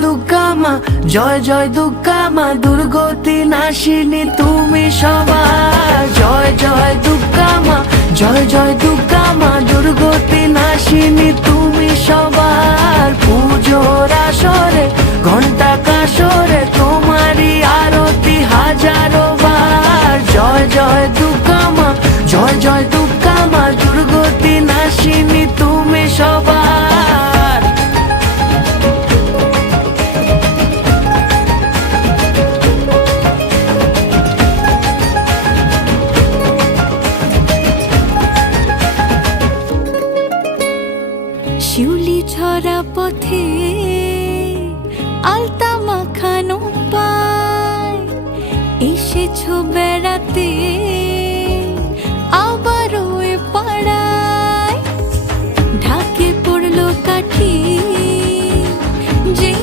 দুর্গা মা জয় জয় দুর্গা মা, দুর্গতি নাশিনী তুমি সবার। জয় জয় দুর্গা মা জয় জয় দুর্গা মা, দুর্গতি নাশিনী তুমি সবার। পুজোর আসরে ঘন্টা কাসরে তোমারই আরতি হাজারো বার। জয় জয় দুর্গা মা জয় জয় দুর্গা মা, দুর্গতি নাশিনী তুমি সবার। শিউলি ছড়া পথে আলতা মাখানো পায়, এসেছো